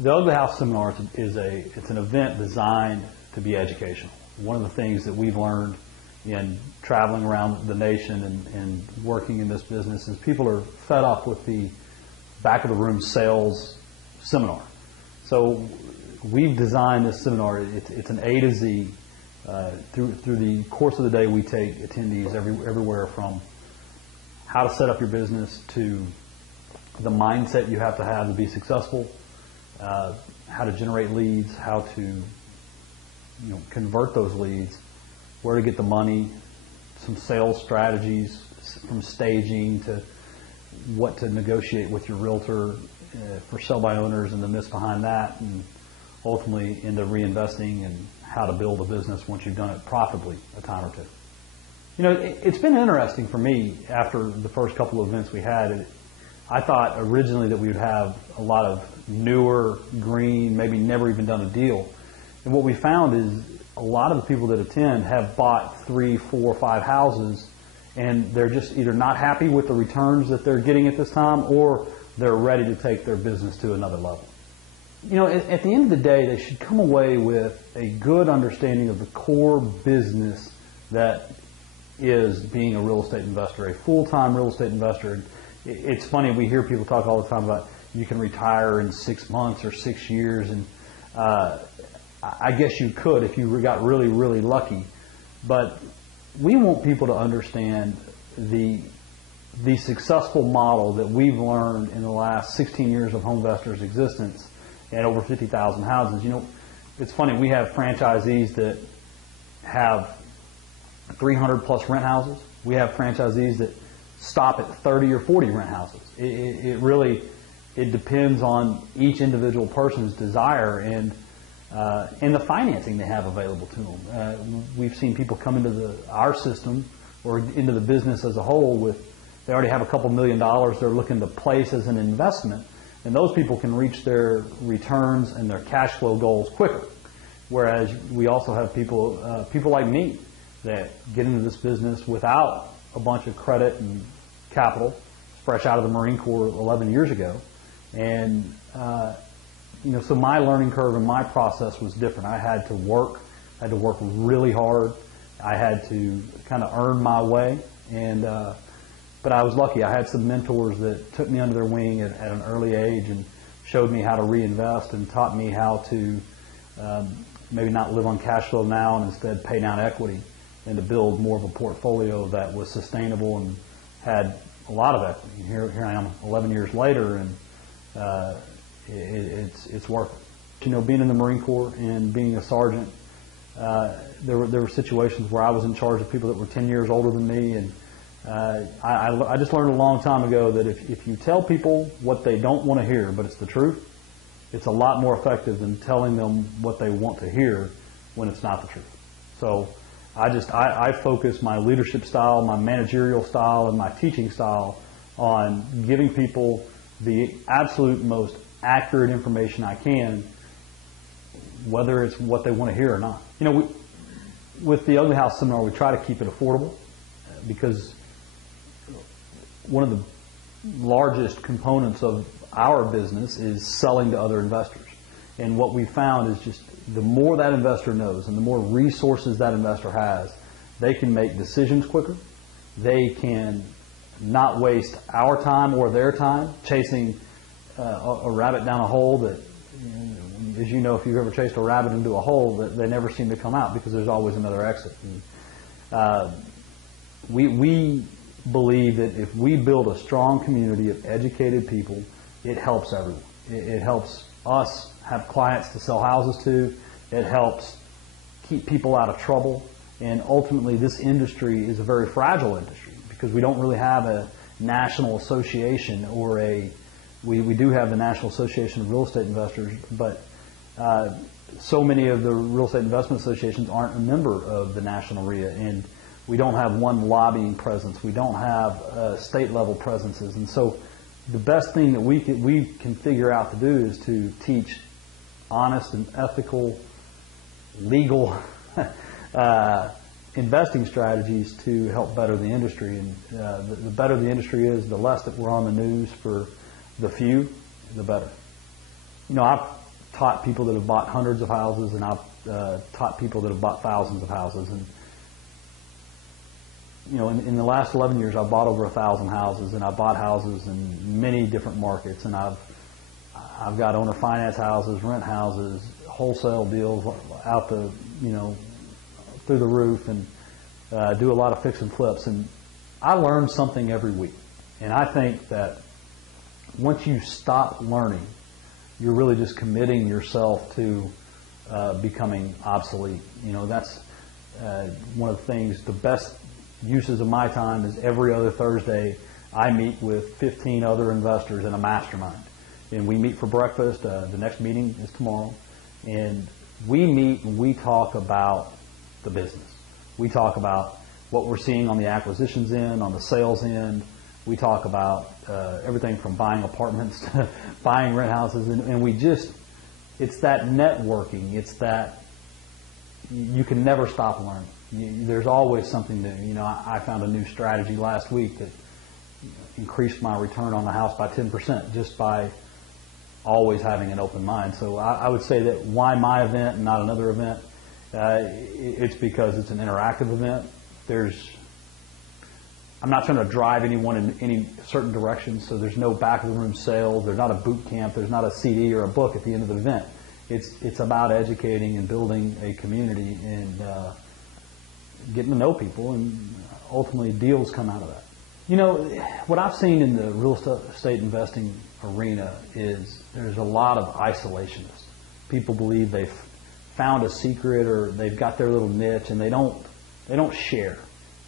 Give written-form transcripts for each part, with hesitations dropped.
The Ugly House Seminar it's an event designed to be educational. One of the things that we've learned in traveling around the nation and working in this business is people are fed up with the back of the room sales seminar. So we've designed this seminar. It's an A to Z. Through the course of the day, we take attendees everywhere from how to set up your business to the mindset you have to be successful, how to generate leads, how to convert those leads, where to get the money, some sales strategies from staging to what to negotiate with your realtor for sell-by owners and the myths behind that, and ultimately into reinvesting and how to build a business once you've done it profitably a time or two. It's been interesting for me after the first couple of events we had. I thought originally that we would have a lot of newer, green, maybe never even done a deal. And what we found is a lot of the people that attend have bought 3, 4, 5 houses, and they're just either not happy with the returns that they're getting at this time, or they're ready to take their business to another level. At the end of the day, they should come away with a good understanding of the core business that is being a real estate investor, a full-time real estate investor. It's funny, we hear people talk all the time about you can retire in 6 months or 6 years, and I guess you could if you got really, really lucky. But we want people to understand the successful model that we've learned in the last 16 years of HomeVestor's existence and over 50,000 houses. It's funny, we have franchisees that have 300 plus rent houses. We have franchisees that stop at 30 or 40 rent houses. It really depends on each individual person's desire and the financing they have available to them. We've seen people come into our system or into the business as a whole they already have a couple $1 million they're looking to place as an investment, and those people can reach their returns and their cash flow goals quicker. Whereas we also have people like me that get into this business without a bunch of credit and capital, fresh out of the Marine Corps 11 years ago. And, so my learning curve and my process was different. I had to work really hard. I had to kind of earn my way. But I was lucky. I had some mentors that took me under their wing at an early age and showed me how to reinvest and taught me how to maybe not live on cash flow now and instead pay down equity, and to build more of a portfolio that was sustainable and had a lot of equity. Here I am 11 years later, and it's worth it. Being in the Marine Corps and being a sergeant, there were situations where I was in charge of people that were 10 years older than me, and I just learned a long time ago that if you tell people what they don't want to hear, but it's the truth, it's a lot more effective than telling them what they want to hear when it's not the truth. So I focus my leadership style, my managerial style, and my teaching style on giving people the absolute most accurate information I can, whether it's what they want to hear or not. With the Ugly House Seminar, we try to keep it affordable because one of the largest components of our business is selling to other investors. And what we found is just the more that investor knows and the more resources that investor has, they can make decisions quicker. They can not waste our time or their time chasing a rabbit down a hole that, as you know, if you've ever chased a rabbit into a hole, that they never seem to come out because there's always another exit. And, we believe that if we build a strong community of educated people, it helps everyone. It helps us have clients to sell houses to. It helps keep people out of trouble. And ultimately, this industry is a very fragile industry because we don't really have a national association or we do have the National Association of Real Estate Investors, but so many of the real estate investment associations aren't a member of the national REIA, and we don't have one lobbying presence. We don't have state level presences. And so the best thing that we can figure out to do is to teach honest and ethical, legal investing strategies to help better the industry. And the better the industry is, the less that we're on the news for the few, the better. taught people that have bought hundreds of houses, and I've taught people that have bought thousands of houses. And in the last 11 years, I've bought over 1,000 houses, and I've bought houses in many different markets, and I've got owner finance houses, rent houses, wholesale deals out the through the roof, and do a lot of fix and flips. And I learn something every week, and I think that once you stop learning, you're really just committing yourself to becoming obsolete. That's one of the things. The best uses of my time is every other Thursday I meet with 15 other investors in a mastermind, and we meet for breakfast. The next meeting is tomorrow, and we meet and we talk about the business. We talk about what we're seeing on the acquisitions end, on the sales end. We talk about everything from buying apartments to buying rent houses, and it's that networking. It's that you can never stop learning. There's always something new. I found a new strategy last week that increased my return on the house by 10% just by always having an open mind. So I would say that why my event and not another event? It's because it's an interactive event. I'm not trying to drive anyone in any certain direction, so there's no back of the room sales. There's not a boot camp. There's not a CD or a book at the end of the event. It's about educating and building a community and getting to know people, and ultimately deals come out of that. What I've seen in the real estate investing arena is there's a lot of isolationists. People believe they've found a secret or they've got their little niche, and they don't share.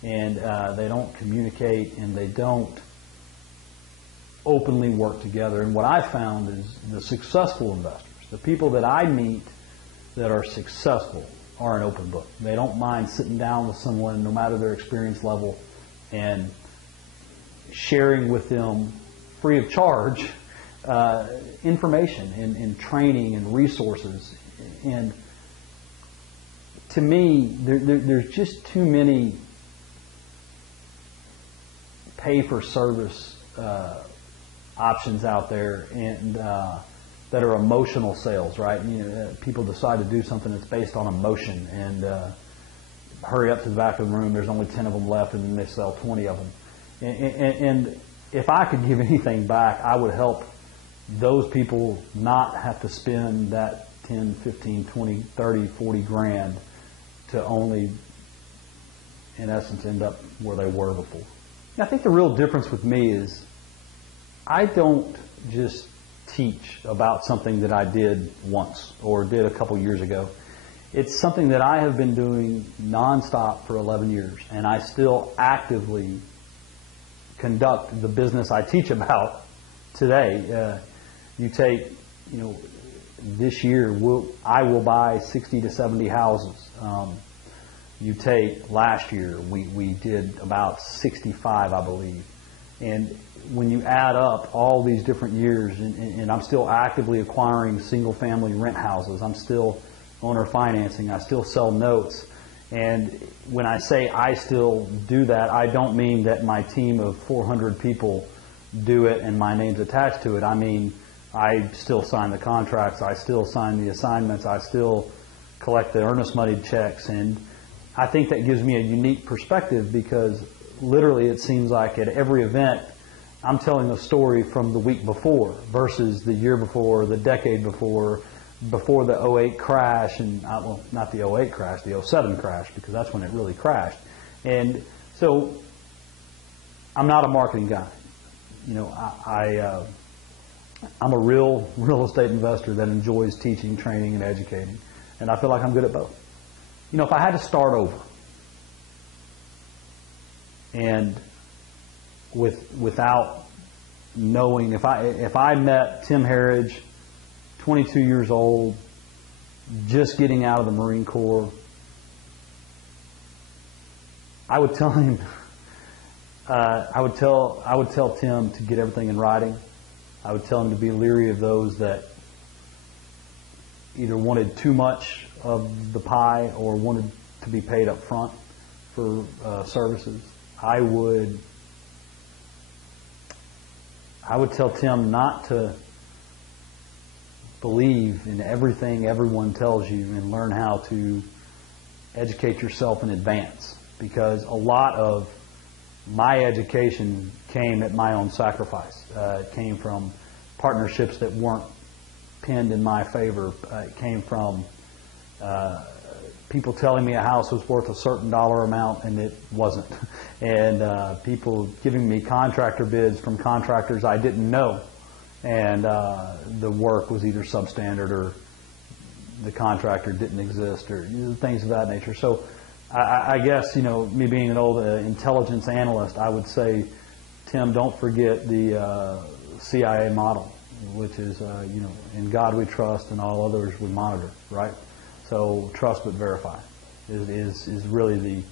And they don't communicate, and they don't openly work together. And what I found is the successful investors, the people that I meet that are successful, are an open book. They don't mind sitting down with someone, no matter their experience level, and sharing with them free of charge information and training and resources. And to me, there's just too many pay-for-service options out there, and that are emotional sales, right? People decide to do something that's based on emotion, and hurry up to the back of the room. There's only 10 of them left, and then they sell 20 of them. And if I could give anything back, I would help those people not have to spend that 10, 15, 20, 30, 40 grand to only, in essence, end up where they were before. I think the real difference with me is I don't just teach about something that I did once or did a couple years ago. It's something that I have been doing nonstop for 11 years, and I still actively conduct the business I teach about today. You take, this year I will buy 60 to 70 houses. You take last year, we did about 65, I believe. And when you add up all these different years, and I'm still actively acquiring single-family rent houses, I'm still owner financing, I still sell notes. And when I say I still do that, I don't mean that my team of 400 people do it and my name's attached to it. I mean, I still sign the contracts, I still sign the assignments, I still collect the earnest money checks, and I think that gives me a unique perspective, because literally it seems like at every event I'm telling a story from the week before versus the year before, the decade before the 08 crash, and well, not the 08 crash, the 07 crash, because that's when it really crashed. And so I'm not a marketing guy. I'm a real estate investor that enjoys teaching, training, and educating, and I feel like I'm good at both. If I had to start over, and without knowing, if I met Tim Herridge, 22 years old, just getting out of the Marine Corps, I would tell him, I would tell Tim to get everything in writing. I would tell him to be leery of those that either wanted too much of the pie or wanted to be paid up front for services. I would tell Tim not to believe in everything everyone tells you and learn how to educate yourself in advance, because a lot of my education came at my own sacrifice. It came from partnerships that weren't pinned in my favor. It came from people telling me a house was worth a certain dollar amount and it wasn't. And people giving me contractor bids from contractors I didn't know. And the work was either substandard or the contractor didn't exist, or things of that nature. So I guess, me being an old intelligence analyst, I would say, Tim, don't forget the CIA model, which is, in God we trust and all others we monitor, right? So trust but verify is really the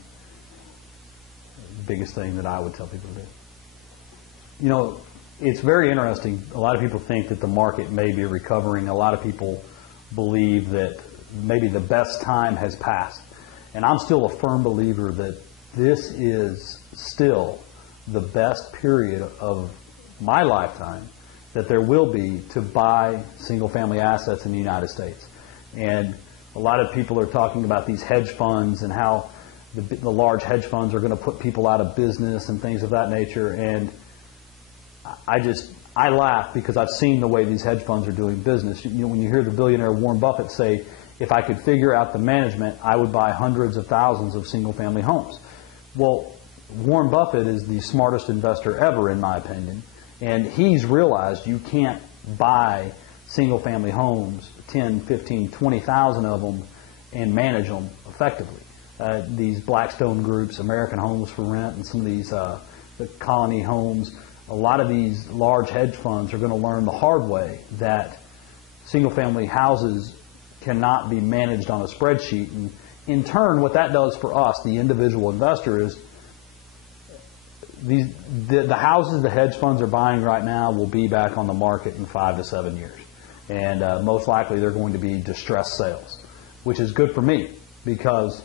biggest thing that I would tell people to do. It's very interesting. A lot of people think that the market may be recovering. A lot of people believe that maybe the best time has passed. And I'm still a firm believer that this is still the best period of my lifetime that there will be to buy single-family assets in the United States. And a lot of people are talking about these hedge funds and how the large hedge funds are going to put people out of business and things of that nature. And I laugh because I've seen the way these hedge funds are doing business. When you hear the billionaire Warren Buffett say, if I could figure out the management, I would buy hundreds of thousands of single-family homes. Well, Warren Buffett is the smartest investor ever, in my opinion, and he's realized you can't buy single-family homes, 10, 15, 20,000 of them, and manage them effectively. These Blackstone groups, American Homes for Rent, and some of these the Colony Homes, a lot of these large hedge funds are going to learn the hard way that single-family houses cannot be managed on a spreadsheet. And in turn, what that does for us, the individual investor, is the houses the hedge funds are buying right now will be back on the market in 5 to 7 years. And most likely they're going to be distressed sales, which is good for me because,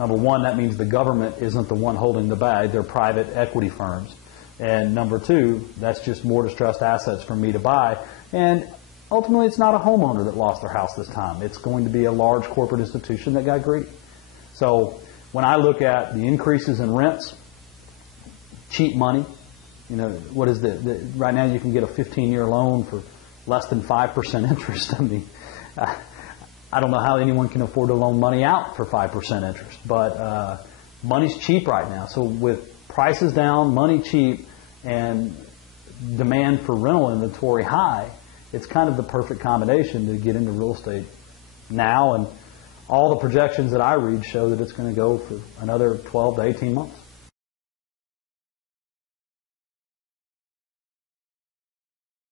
number one, that means the government isn't the one holding the bag. They're private equity firms. And number two, that's just more distressed assets for me to buy. And ultimately, it's not a homeowner that lost their house this time. It's going to be a large corporate institution that got greedy. So when I look at the increases in rents, cheap money, what is right now you can get a 15-year loan for less than 5% interest. I mean, I don't know how anyone can afford to loan money out for 5% interest, but money's cheap right now. So with prices down, money cheap, and demand for rental inventory high, it's kind of the perfect combination to get into real estate now. And all the projections that I read show that it's going to go for another 12 to 18 months.